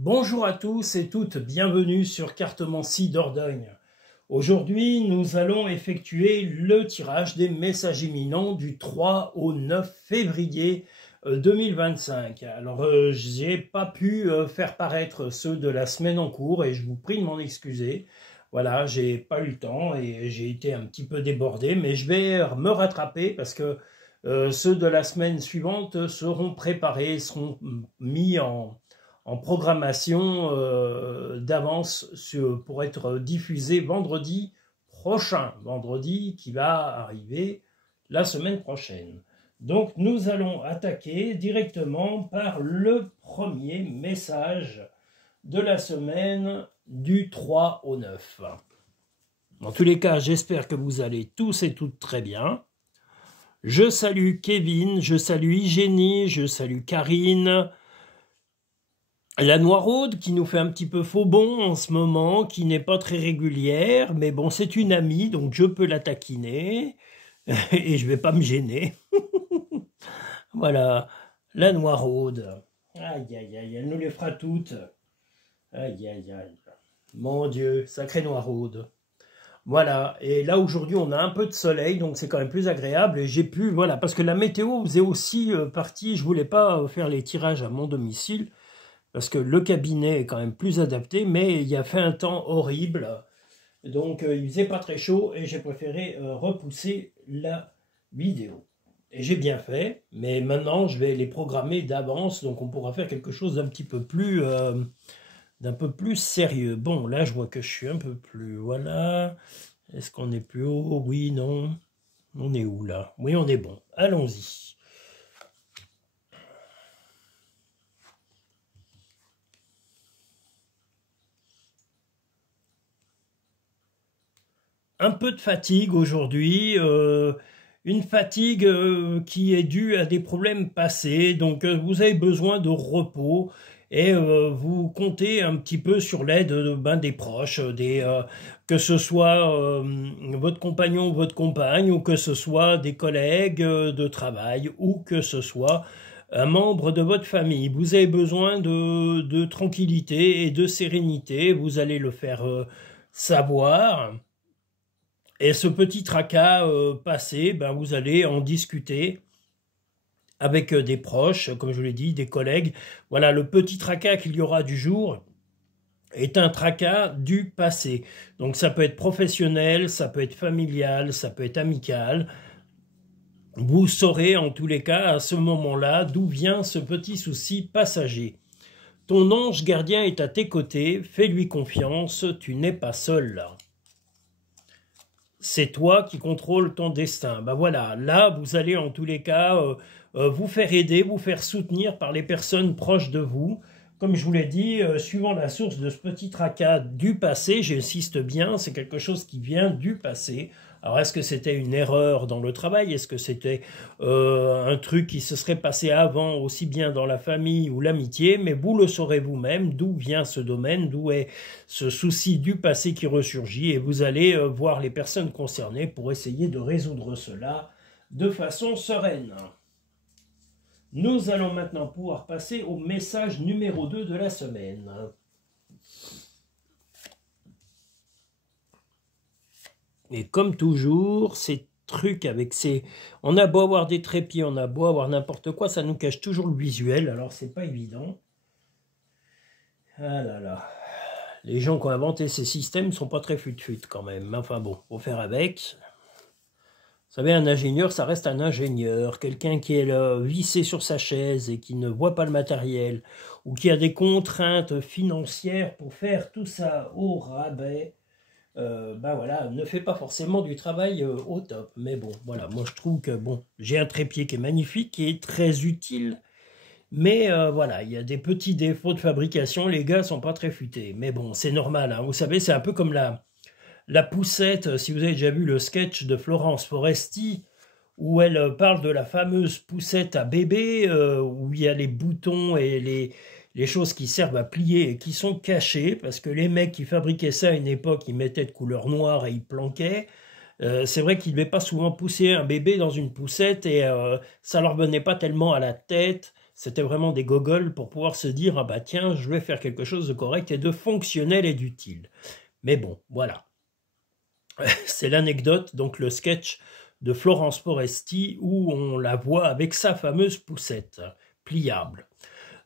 Bonjour à tous et toutes, bienvenue sur Cartomancie Dordogne. Aujourd'hui, nous allons effectuer le tirage des messages imminents du 3 au 9 février 2025. Alors, j'ai pas pu faire paraître ceux de la semaine en cours et je vous prie de m'en excuser. Voilà, j'ai pas eu le temps et j'ai été un petit peu débordé, mais je vais me rattraper parce que ceux de la semaine suivante seront préparés, seront mis en programmation d'avance pour être diffusé vendredi prochain, vendredi qui va arriver la semaine prochaine. Donc nous allons attaquer directement par le premier message de la semaine du 3 au 9. Dans tous les cas, j'espère que vous allez tous et toutes très bien. Je salue Kevin, je salue Hygiénie, je salue Karine, la Noiraude qui nous fait un petit peu faux bond en ce moment, qui n'est pas très régulière, mais bon, c'est une amie, donc je peux la taquiner, et je vais pas me gêner. Voilà, la Noiraude. Aïe, aïe, aïe, elle nous les fera toutes. Aïe, aïe, aïe. Mon Dieu, sacrée Noiraude. Voilà, et là aujourd'hui on a un peu de soleil, donc c'est quand même plus agréable, et j'ai pu, voilà, parce que la météo faisait aussi partie, je voulais pas faire les tirages à mon domicile, parce que le cabinet est quand même plus adapté, mais il y a fait un temps horrible, donc il faisait pas très chaud, et j'ai préféré repousser la vidéo. Et j'ai bien fait, mais maintenant je vais les programmer d'avance, donc on pourra faire quelque chose d'un petit peu plus... d'un peu plus sérieux. Bon, là, je vois que je suis un peu plus... Voilà. Est-ce qu'on est plus haut? Oui, non. On est où, là? Oui, on est bon. Allons-y. Un peu de fatigue aujourd'hui. Une fatigue qui est due à des problèmes passés. Donc, vous avez besoin de repos. Et vous comptez un petit peu sur l'aide des proches, que ce soit votre compagnon ou votre compagne, ou que ce soit des collègues de travail, ou que ce soit un membre de votre famille. Vous avez besoin de tranquillité et de sérénité, vous allez le faire savoir. Et ce petit tracas passé, vous allez en discuter avec des proches, comme je vous l'ai dit, des collègues. Voilà, le petit tracas qu'il y aura du jour est un tracas du passé. Donc ça peut être professionnel, ça peut être familial, ça peut être amical. Vous saurez en tous les cas à ce moment-là d'où vient ce petit souci passager. Ton ange gardien est à tes côtés, fais-lui confiance, tu n'es pas seul là. C'est toi qui contrôles ton destin. Voilà, là vous allez en tous les cas vous faire aider, vous faire soutenir par les personnes proches de vous. Comme je vous l'ai dit, suivant la source de ce petit tracas du passé, j'insiste bien, c'est quelque chose qui vient du passé. Alors est-ce que c'était une erreur dans le travail? Est-ce que c'était un truc qui se serait passé avant, aussi bien dans la famille ou l'amitié? Mais vous le saurez vous-même, d'où vient ce domaine, d'où est ce souci du passé qui ressurgit, et vous allez voir les personnes concernées pour essayer de résoudre cela de façon sereine. Nous allons maintenant pouvoir passer au message numéro 2 de la semaine. Et comme toujours, ces trucs avec ces... On a beau avoir des trépieds, on a beau avoir n'importe quoi, ça nous cache toujours le visuel, alors c'est pas évident. Ah là là. Les gens qui ont inventé ces systèmes ne sont pas très fut-fut quand même. Enfin bon, faut faire avec. Vous savez, un ingénieur, ça reste un ingénieur. Quelqu'un qui est là, vissé sur sa chaise et qui ne voit pas le matériel, ou qui a des contraintes financières pour faire tout ça au rabais, voilà, ne fait pas forcément du travail au top. Mais bon, voilà, moi je trouve que bon, j'ai un trépied qui est magnifique, qui est très utile, mais voilà, il y a des petits défauts de fabrication, les gars sont pas très futés. Mais bon, c'est normal, hein. Vous savez, c'est un peu comme la poussette, si vous avez déjà vu le sketch de Florence Foresti, où elle parle de la fameuse poussette à bébé, où il y a les boutons et les choses qui servent à plier et qui sont cachées, parce que les mecs qui fabriquaient ça à une époque, ils mettaient de couleur noire et ils planquaient. C'est vrai qu'ils ne devaient pas souvent pousser un bébé dans une poussette, et ça leur venait pas tellement à la tête. C'était vraiment des gogoles pour pouvoir se dire « Ah bah tiens, je vais faire quelque chose de correct et de fonctionnel et d'utile. » Mais bon, voilà. C'est l'anecdote, donc le sketch de Florence Foresti où on la voit avec sa fameuse poussette pliable.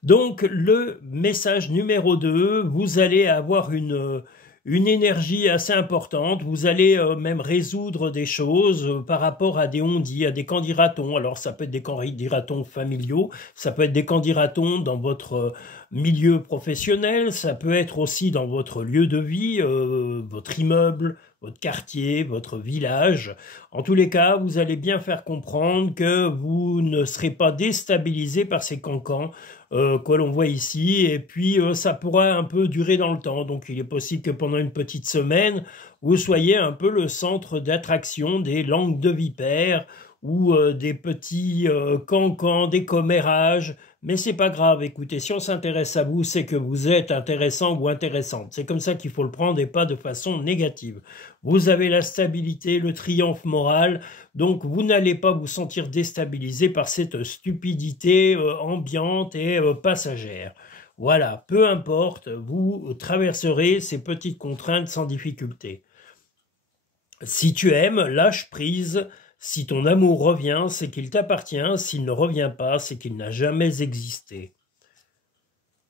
Donc le message numéro 2, vous allez avoir une énergie assez importante, vous allez même résoudre des choses par rapport à des on-dit, à des candidatons. Alors ça peut être des candidatons familiaux, ça peut être des candidatons dans votre milieu professionnel, ça peut être aussi dans votre lieu de vie, votre immeuble, votre quartier, votre village. En tous les cas, vous allez bien faire comprendre que vous ne serez pas déstabilisé par ces cancans que l'on voit ici, et puis ça pourra un peu durer dans le temps. Donc il est possible que pendant une petite semaine, vous soyez un peu le centre d'attraction des langues de vipères ou des petits cancans, des commérages. Mais c'est pas grave, écoutez, si on s'intéresse à vous, c'est que vous êtes intéressant ou intéressante. C'est comme ça qu'il faut le prendre et pas de façon négative. Vous avez la stabilité, le triomphe moral, donc vous n'allez pas vous sentir déstabilisé par cette stupidité ambiante et passagère. Voilà, peu importe, vous traverserez ces petites contraintes sans difficulté. Si tu aimes, lâche prise. Si ton amour revient, c'est qu'il t'appartient. S'il ne revient pas, c'est qu'il n'a jamais existé.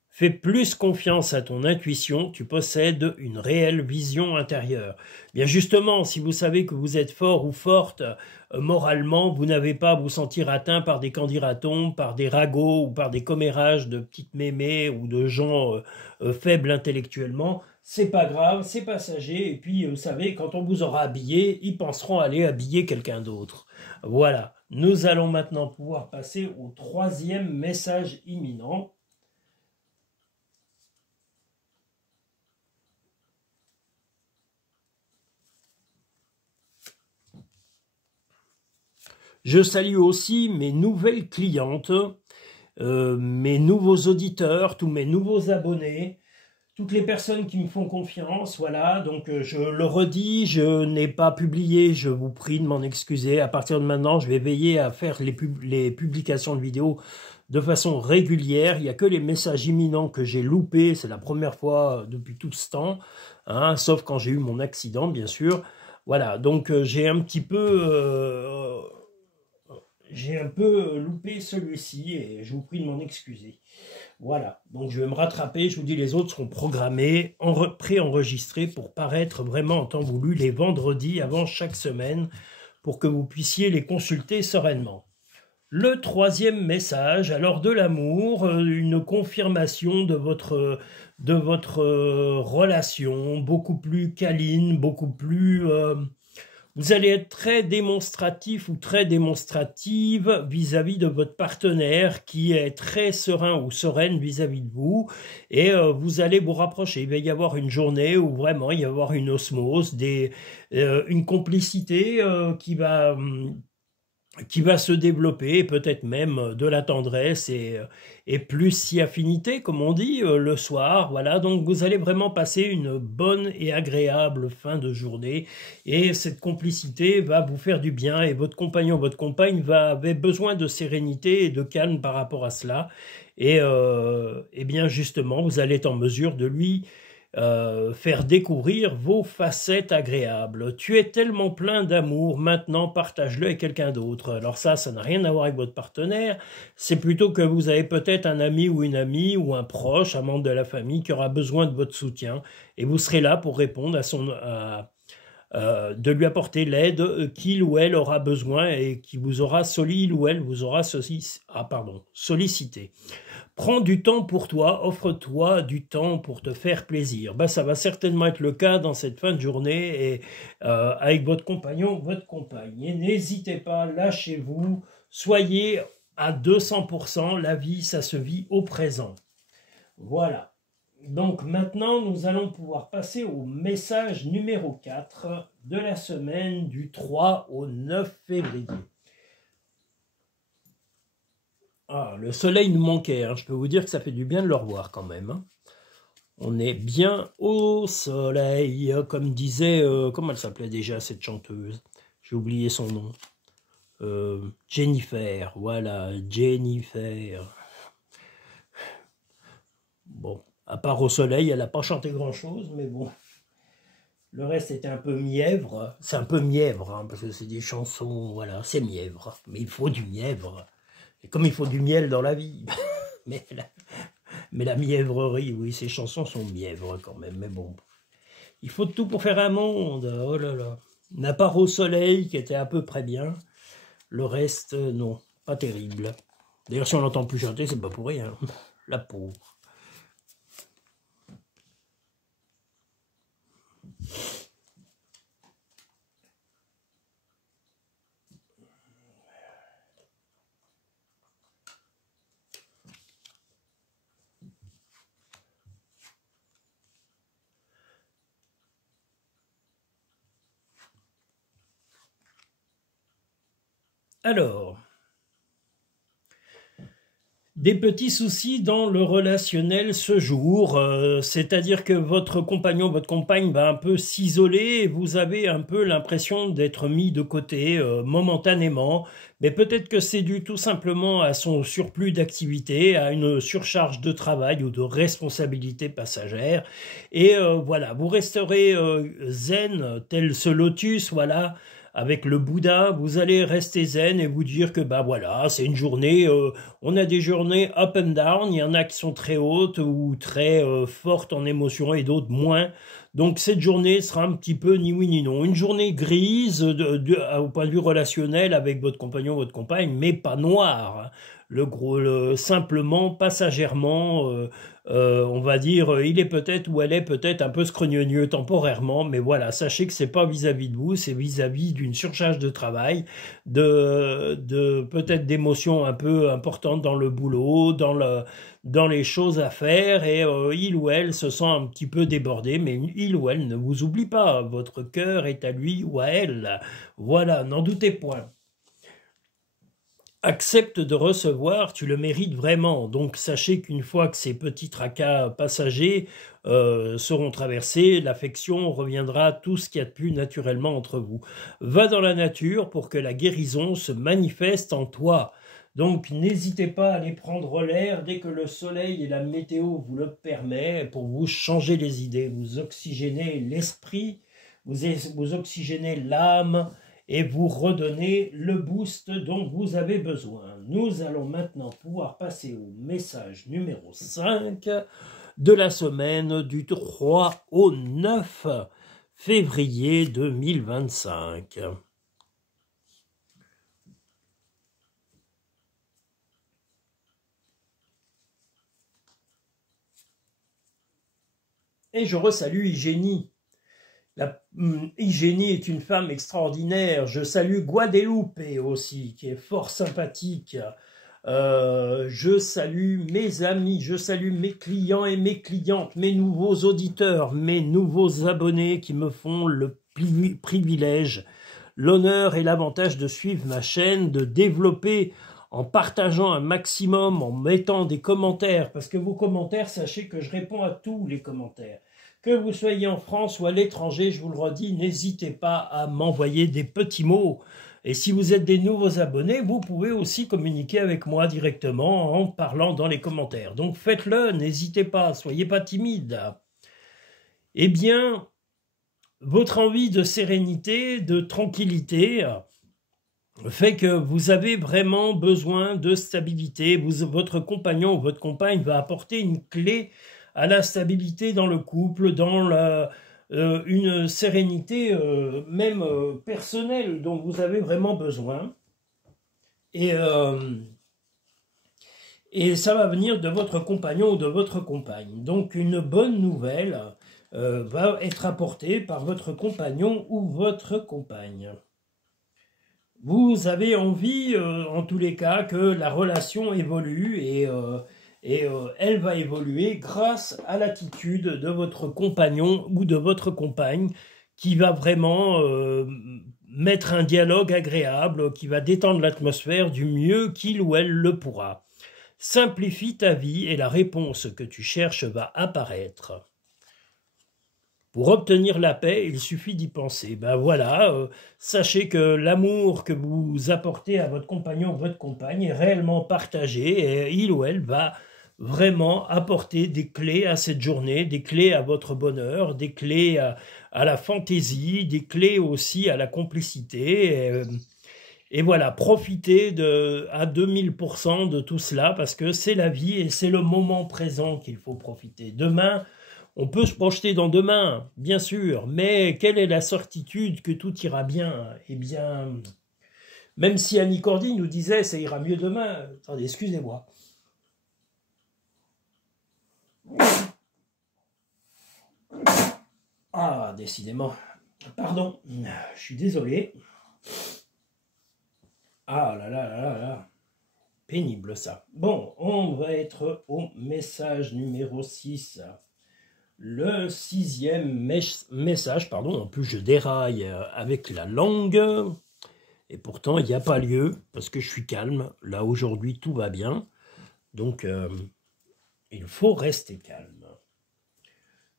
Fais plus confiance à ton intuition, tu possèdes une réelle vision intérieure. Bien justement, si vous savez que vous êtes fort ou forte moralement, vous n'avez pas à vous sentir atteint par des candidatons, par des ragots ou par des commérages de petites mémés ou de gens faibles intellectuellement. C'est pas grave, c'est passager, et puis vous savez, quand on vous aura habillé, ils penseront aller habiller quelqu'un d'autre. Voilà, nous allons maintenant pouvoir passer au troisième message imminent. Je salue aussi mes nouvelles clientes, mes nouveaux auditeurs, tous mes nouveaux abonnés, toutes les personnes qui me font confiance, voilà, donc je le redis, je n'ai pas publié, je vous prie de m'en excuser. À partir de maintenant, je vais veiller à faire les publications de vidéos de façon régulière. Il n'y a que les messages imminents que j'ai loupés, c'est la première fois depuis tout ce temps, hein, sauf quand j'ai eu mon accident, bien sûr. Voilà, donc j'ai un peu loupé celui-ci et je vous prie de m'en excuser. Voilà, donc je vais me rattraper, je vous dis les autres seront programmés, pré-enregistrés pour paraître vraiment en temps voulu les vendredis avant chaque semaine pour que vous puissiez les consulter sereinement. Le troisième message, alors de l'amour, une confirmation de votre relation, beaucoup plus câline, beaucoup plus... vous allez être très démonstratif ou très démonstrative vis-à-vis de votre partenaire qui est très serein ou sereine vis-à-vis de vous et vous allez vous rapprocher. Il va y avoir une journée où vraiment il va y avoir une osmose, une complicité qui va se développer, peut-être même de la tendresse et plus si affinité, comme on dit, le soir. Voilà, donc vous allez vraiment passer une bonne et agréable fin de journée et cette complicité va vous faire du bien et votre compagnon, votre compagne avait besoin de sérénité et de calme par rapport à cela et bien justement, vous allez être en mesure de lui faire découvrir vos facettes agréables. Tu es tellement plein d'amour, maintenant partage-le avec quelqu'un d'autre. Alors ça n'a rien à voir avec votre partenaire, c'est plutôt que vous avez peut-être un ami ou une amie ou un proche, un membre de la famille qui aura besoin de votre soutien et vous serez là pour répondre de lui apporter l'aide qu'il ou elle aura besoin et qui vous aura sollicité. Prends du temps pour toi, offre-toi du temps pour te faire plaisir. Ça va certainement être le cas dans cette fin de journée et avec votre compagnon, votre compagne. Et n'hésitez pas, lâchez-vous, soyez à 200%, la vie, ça se vit au présent. Voilà. Donc maintenant, nous allons pouvoir passer au message numéro 4 de la semaine du 3 au 9 février. Ah, le soleil nous manquait, hein. Je peux vous dire que ça fait du bien de le revoir quand même. Hein. On est bien au soleil, comme disait, comment elle s'appelait déjà cette chanteuse? J'ai oublié son nom. Jennifer, voilà, Jennifer. À part au soleil, elle n'a pas chanté grand-chose, mais bon. Le reste était un peu mièvre. C'est un peu mièvre, hein, parce que c'est des chansons, voilà, c'est mièvre. Mais il faut du mièvre. Et comme il faut du miel dans la vie. mais, la mièvrerie, oui, ces chansons sont mièvres quand même. Mais bon, il faut de tout pour faire un monde. Oh là là. À part au soleil, qui était à peu près bien. Le reste, non, pas terrible. D'ailleurs, si on l'entend plus chanter, c'est pas pour rien. La pauvre. Alors, des petits soucis dans le relationnel ce jour, c'est-à-dire que votre compagnon, votre compagne va un peu s'isoler et vous avez un peu l'impression d'être mis de côté momentanément, mais peut-être que c'est dû tout simplement à son surplus d'activité, à une surcharge de travail ou de responsabilités passagères, et voilà, vous resterez zen tel ce lotus, voilà, avec le Bouddha, vous allez rester zen et vous dire que bah voilà, c'est une journée, on a des journées up and down, il y en a qui sont très hautes ou très fortes en émotion et d'autres moins. Donc cette journée sera un petit peu ni oui ni non. Une journée grise au point de vue relationnel avec votre compagnon, votre compagne, mais pas noire, hein. Simplement, passagèrement, on va dire, il est peut-être ou elle est peut-être un peu scrogneux temporairement, mais voilà, sachez que c'est pas vis-à-vis de vous, c'est vis-à-vis d'une surcharge de travail, peut-être d'émotions un peu importantes dans le boulot, dans les choses à faire, et il ou elle se sent un petit peu débordé, mais il ou elle ne vous oublie pas, votre cœur est à lui ou à elle. Voilà, n'en doutez point. Accepte de recevoir, tu le mérites vraiment. Donc sachez qu'une fois que ces petits tracas passagers seront traversés, l'affection reviendra tout ce qu'il y a de plus naturellement entre vous. Va dans la nature pour que la guérison se manifeste en toi. Donc n'hésitez pas à aller prendre l'air dès que le soleil et la météo vous le permettent pour vous changer les idées, vous oxygéner l'esprit, vous oxygéner l'âme, et vous redonner le boost dont vous avez besoin. Nous allons maintenant pouvoir passer au message numéro 5 de la semaine du 3 au 9 février 2025. Et je resalue Hygiénie. Hygiénie est une femme extraordinaire. Je salue Guadeloupe aussi, qui est fort sympathique. Je salue mes amis, je salue mes clients et mes clientes, mes nouveaux auditeurs, mes nouveaux abonnés qui me font le privilège, l'honneur et l'avantage de suivre ma chaîne, de développer en partageant un maximum, en mettant des commentaires, parce que vos commentaires, sachez que je réponds à tous les commentaires. Que vous soyez en France ou à l'étranger, je vous le redis, n'hésitez pas à m'envoyer des petits mots. Et si vous êtes des nouveaux abonnés, vous pouvez aussi communiquer avec moi directement en parlant dans les commentaires. Donc faites-le, n'hésitez pas, soyez pas timide. Eh bien, votre envie de sérénité, de tranquillité, fait que vous avez vraiment besoin de stabilité. Votre compagnon ou votre compagne va apporter une clé à la stabilité dans le couple, dans une sérénité même personnelle dont vous avez vraiment besoin. Et ça va venir de votre compagnon ou de votre compagne. Donc une bonne nouvelle va être apportée par votre compagnon ou votre compagne. Vous avez envie, en tous les cas, que la relation évolue et elle va évoluer grâce à l'attitude de votre compagnon ou de votre compagne qui va vraiment mettre un dialogue agréable, qui va détendre l'atmosphère du mieux qu'il ou elle le pourra. Simplifie ta vie et la réponse que tu cherches va apparaître. Pour obtenir la paix, il suffit d'y penser. Ben voilà, sachez que l'amour que vous apportez à votre compagnon ou votre compagne est réellement partagé et il ou elle va vraiment apporter des clés à cette journée, des clés à votre bonheur, des clés à la fantaisie, des clés aussi à la complicité. Et voilà, profitez à 2000% de tout cela parce que c'est la vie et c'est le moment présent qu'il faut profiter. Demain, on peut se projeter dans demain, bien sûr, mais quelle est la certitude que tout ira bien? Eh bien, même si Annie Cordy nous disait ça ira mieux demain, attendez, excusez-moi. Ah, décidément. Pardon, je suis désolé. Ah là là là là là. Pénible ça. Bon, on va être au message numéro 6. Le 6e message, pardon, en plus je déraille avec la langue. Et pourtant, il n'y a pas lieu, parce que je suis calme. Là, aujourd'hui, tout va bien. Donc, il faut rester calme.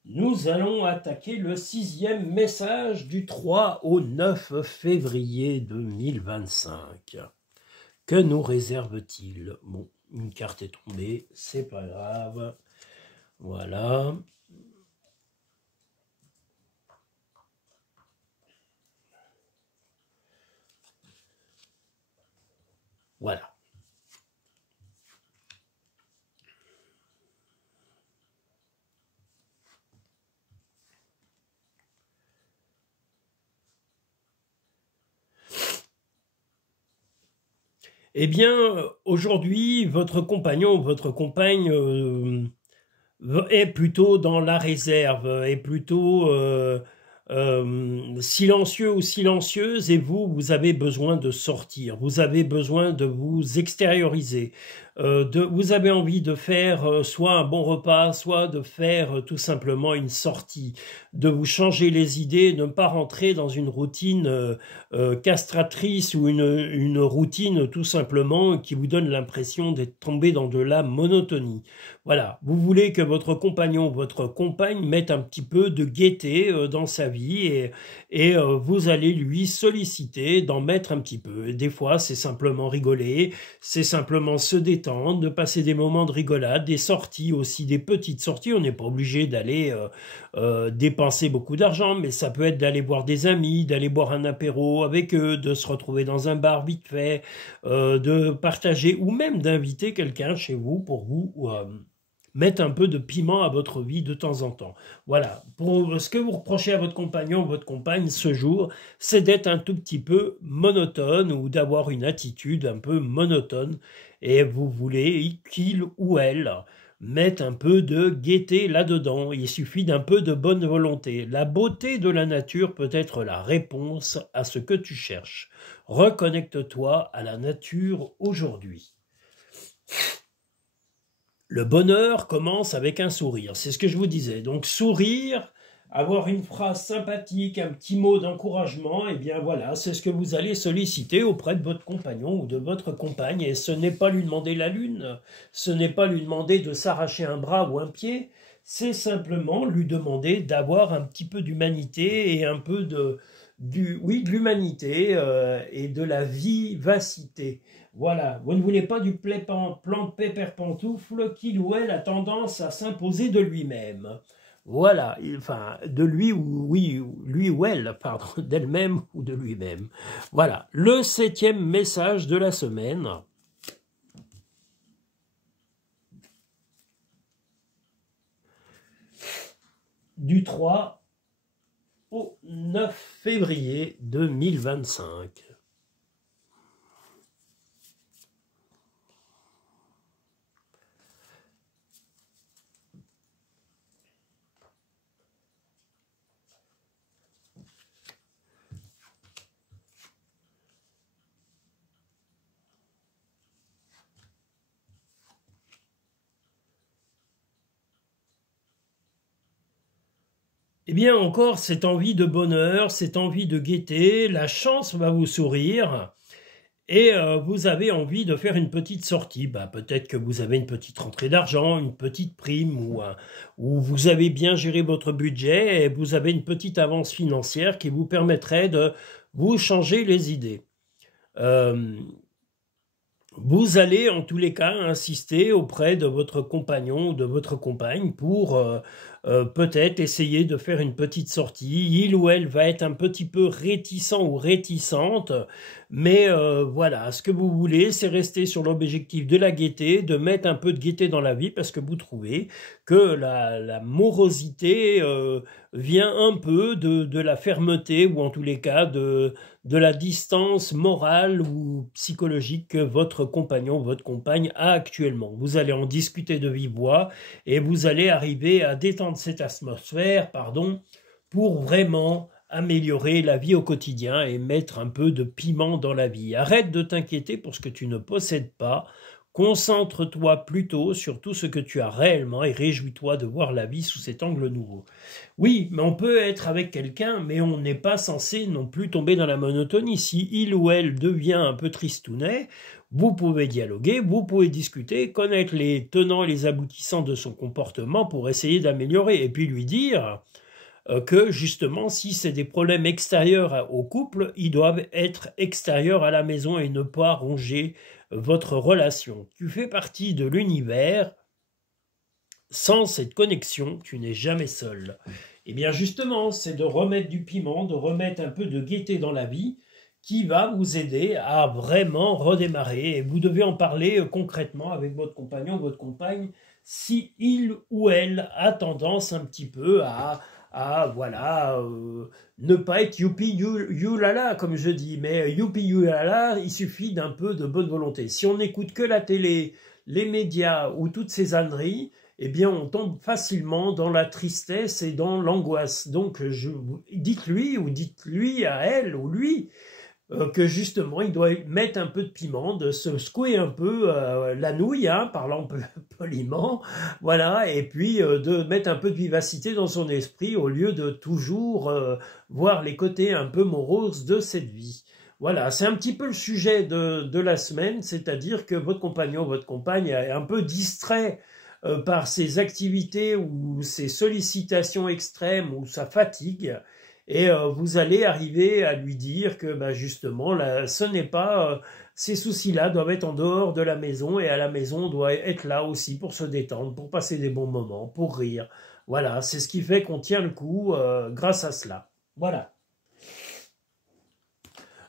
Nous allons attaquer le 6e message du 3 au 9 février 2025. Que nous réserve-t-il? Bon, une carte est tombée, c'est pas grave. Voilà. Voilà. Eh bien, aujourd'hui, votre compagnon, votre compagne est plutôt dans la réserve, est plutôt silencieux ou silencieuse, et vous avez besoin de sortir, vous avez besoin de vous extérioriser, vous avez envie de faire soit un bon repas, soit de faire tout simplement une sortie, de vous changer les idées, de ne pas rentrer dans une routine castratrice ou une routine tout simplement qui vous donne l'impression d'être tombé dans de la monotonie. Voilà, vous voulez que votre compagnon, votre compagne mette un petit peu de gaieté dans sa vie et vous allez lui solliciter d'en mettre un petit peu. Des fois, c'est simplement rigoler, c'est simplement se détendre, de passer des moments de rigolade, des sorties aussi, des petites sorties. On n'est pas obligé d'aller dépenser beaucoup d'argent, mais ça peut être d'aller voir des amis, d'aller boire un apéro avec eux, de se retrouver dans un bar vite fait, de partager ou même d'inviter quelqu'un chez vous pour vous mettre un peu de piment à votre vie de temps en temps. Voilà. Pour ce que vous reprochez à votre compagnon ou votre compagne ce jour, c'est d'être un tout petit peu monotone ou d'avoir une attitude un peu monotone et vous voulez qu'il ou elle mette un peu de gaieté là-dedans. Il suffit d'un peu de bonne volonté. La beauté de la nature peut être la réponse à ce que tu cherches. Reconnecte-toi à la nature aujourd'hui. Le bonheur commence avec un sourire, c'est ce que je vous disais. Donc sourire, avoir une phrase sympathique, un petit mot d'encouragement, et bien voilà, c'est ce que vous allez solliciter auprès de votre compagnon ou de votre compagne. Et ce n'est pas lui demander la lune, ce n'est pas lui demander de s'arracher un bras ou un pied, c'est simplement lui demander d'avoir un petit peu d'humanité et un peu de l'humanité et de la vivacité. Voilà, vous ne voulez pas du plan pépère pantoufle qui ou elle a tendance à s'imposer de lui-même. Voilà, enfin, de lui ou oui, lui ou elle, pardon, d'elle-même ou de lui-même. Voilà, le 7e message de la semaine. Du 3 au 9 février 2025. Eh bien encore, cette envie de bonheur, cette envie de gaieté, la chance va vous sourire et vous avez envie de faire une petite sortie. Bah, peut-être que vous avez une petite rentrée d'argent, une petite prime ou vous avez bien géré votre budget et vous avez une petite avance financière qui vous permettrait de vous changer les idées. vous allez en tous les cas insister auprès de votre compagnon ou de votre compagne pour peut-être essayer de faire une petite sortie. Il ou elle va être un petit peu réticent ou réticente, mais voilà, ce que vous voulez, c'est rester sur l'objectif de la gaieté, de mettre un peu de gaieté dans la vie, parce que vous trouvez que la morosité vient un peu de la fermeté, ou en tous les cas de la distance morale ou psychologique que votre compagnon ou votre compagne a actuellement. Vous allez en discuter de vive voix et vous allez arriver à détendre cette atmosphère, pour vraiment améliorer la vie au quotidien et mettre un peu de piment dans la vie. Arrête de t'inquiéter pour ce que tu ne possèdes pas. Concentre-toi plutôt sur tout ce que tu as réellement et réjouis-toi de voir la vie sous cet angle nouveau. Oui, mais on peut être avec quelqu'un, mais on n'est pas censé non plus tomber dans la monotonie. Si il ou elle devient un peu tristounet, vous pouvez dialoguer, vous pouvez discuter, connaître les tenants et les aboutissants de son comportement pour essayer d'améliorer, et puis lui dire que justement, si c'est des problèmes extérieurs au couple, ils doivent être extérieurs à la maison et ne pas ronger votre relation. Tu fais partie de l'univers. Sans cette connexion, tu n'es jamais seul. Et bien justement, c'est de remettre du piment, de remettre un peu de gaieté dans la vie qui va vous aider à vraiment redémarrer. Et vous devez en parler concrètement avec votre compagnon, votre compagne, si il ou elle a tendance un petit peu à voilà, ne pas être youpi youlala, comme je dis, mais youpi youlala, il suffit d'un peu de bonne volonté. Si on n'écoute que la télé, les médias ou toutes ces âneries, eh bien, on tombe facilement dans la tristesse et dans l'angoisse. Donc, dites-lui ou dites-lui à elle ou lui que justement, il doit mettre un peu de piment, de se secouer un peu la nouille, hein, parlant poliment, voilà, et puis de mettre un peu de vivacité dans son esprit au lieu de toujours voir les côtés un peu moroses de cette vie. Voilà, c'est un petit peu le sujet de la semaine, c'est-à-dire que votre compagnon, votre compagne est un peu distrait par ses activités ou ses sollicitations extrêmes ou sa fatigue, et vous allez arriver à lui dire que justement, là, ce n'est pas ces soucis-là doivent être en dehors de la maison, et à la maison on doit être là aussi pour se détendre, pour passer des bons moments, pour rire. Voilà, c'est ce qui fait qu'on tient le coup grâce à cela. Voilà.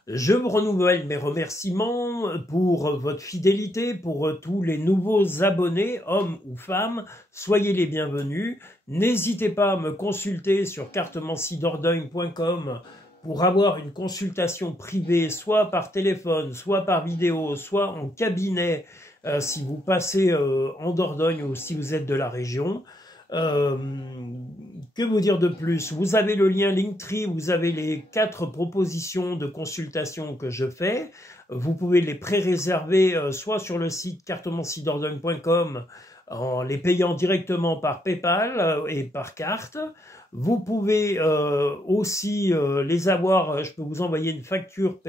Je vous renouvelle mes remerciements pour votre fidélité, pour tous les nouveaux abonnés, hommes ou femmes. Soyez les bienvenus. N'hésitez pas à me consulter sur cartemancidordogne.com pour avoir une consultation privée, soit par téléphone, soit par vidéo, soit en cabinet, si vous passez en Dordogne ou si vous êtes de la région. Que vous dire de plus? Vous avez le lien Linktree, vous avez les 4 propositions de consultation que je fais. Vous pouvez les pré-réserver soit sur le site cartemancidordogne.com en les payant directement par PayPal et par carte. Vous pouvez aussi les avoir, je peux vous envoyer une facture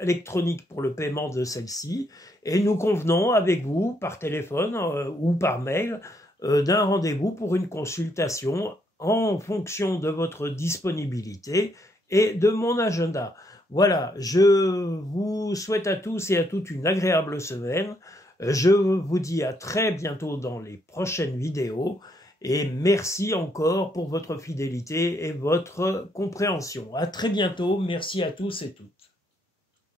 électronique pour le paiement de celle-ci. Et nous convenons avec vous par téléphone ou par mail d'un rendez-vous pour une consultation en fonction de votre disponibilité et de mon agenda. Voilà, je vous souhaite à tous et à toutes une agréable semaine. Je vous dis à très bientôt dans les prochaines vidéos et merci encore pour votre fidélité et votre compréhension. À très bientôt, merci à tous et toutes.